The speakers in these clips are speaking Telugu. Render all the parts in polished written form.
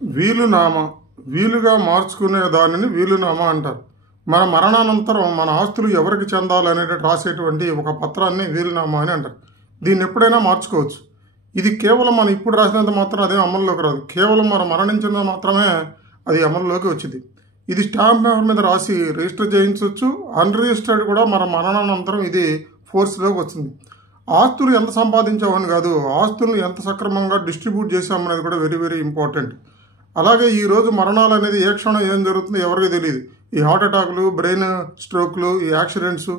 వీలునామా వీలుగా మార్చుకునే దానిని వీలునామా అంటారు. మన మరణానంతరం మన ఆస్తులు ఎవరికి చెందాలనేటట్టు రాసేటువంటి ఒక పత్రాన్ని వీలునామా అని అంటారు. దీన్ని ఎప్పుడైనా మార్చుకోవచ్చు. ఇది కేవలం మనం ఇప్పుడు రాసినంత మాత్రం అదే అమల్లోకి రాదు. కేవలం మనం మరణించినంత మాత్రమే అది అమల్లోకి వచ్చింది. ఇది స్టాంప్ పేపర్ మీద రాసి రిజిస్టర్ చేయించవచ్చు. అన్రిజిస్టర్డ్ కూడా మన మరణానంతరం ఇది ఫోర్స్లోకి వస్తుంది. ఆస్తులు ఎంత సంపాదించామని కాదు, ఆస్తులను ఎంత సక్రమంగా డిస్ట్రిబ్యూట్ చేసామనేది కూడా వెరీ వెరీ ఇంపార్టెంట్. అలాగే ఈరోజు మరణాలు అనేది ఏ క్షణం ఏం జరుగుతుందో ఎవరికి తెలియదు. ఈ హార్ట్ అటాక్లు, బ్రెయిన్ స్ట్రోక్లు, ఈ యాక్సిడెంట్స్,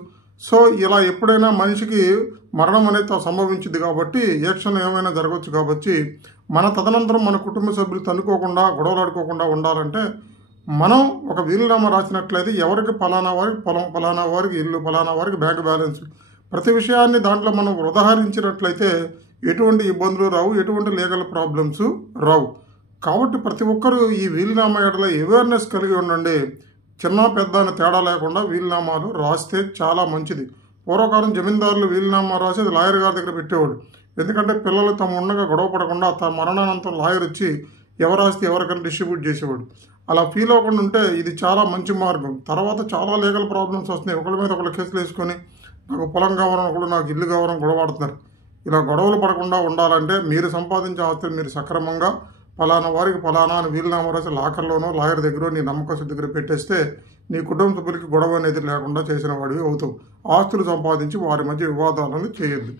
సో ఇలా ఎప్పుడైనా మనిషికి మరణం అనేది సంభవించింది కాబట్టి ఏ క్షణం ఏమైనా జరగవచ్చు. కాబట్టి మన తదనంతరం మన కుటుంబ సభ్యులు తన్నుకోకుండా గొడవలాడుకోకుండా ఉండాలంటే మనం ఒక వీలునామా రాసినట్లయితే ఎవరికి ఫలానా వారికి పొలం, ఫలానా వారికి ఇల్లు, ఫలానా వారికి బ్యాంక్ బ్యాలెన్స్, ప్రతి విషయాన్ని దాంట్లో మనం ఉదాహరించినట్లయితే ఎటువంటి ఇబ్బందులు రావు, ఎటువంటి లీగల్ ప్రాబ్లమ్స్ రావు. కాబట్టి ప్రతి ఒక్కరూ ఈ వీలునామా ఎడల అవేర్నెస్ కలిగి ఉండండి. చిన్న పెద్ద అని తేడా లేకుండా వీలునామాలు రాస్తే చాలా మంచిది. పూర్వకాలం జమీందారులు వీలునామా రాసి అది లాయర్ గారి దగ్గర పెట్టేవాడు. ఎందుకంటే పిల్లలు తమ ఉండగా గొడవ పడకుండా తమ మరణానంతరం లాయర్ వచ్చి ఎవరు ఆస్తి ఎవరికైనా డిస్ట్రిబ్యూట్ చేసేవాడు. అలా ఫీల్ అవ్వకుండా ఉంటే ఇది చాలా మంచి మార్గం. తర్వాత చాలా లీగల్ ప్రాబ్లమ్స్ వస్తున్నాయి. ఒకరి మీద ఒకరు కేసులు వేసుకొని నాకు పొలం కావాలని, ఒకళ్ళు నాకు ఇల్లు కావాలని గొడవడుతున్నారు. ఇలా గొడవలు పడకుండా ఉండాలంటే మీరు సంపాదించే ఆస్తులు మీరు సక్రమంగా ఫలానా వారికి ఫలానా అని వీలునామా రాసి లాకర్లోనో లాయర్ దగ్గర నీ నమ్మకం దగ్గర పెట్టేస్తే నీ కుటుంబ సభ్యులకి గొడవ అనేది లేకుండా చేసిన వాడివి అవుతావు. ఆస్తులు సంపాదించి వారి మధ్య వివాదాలను చేయొద్దు.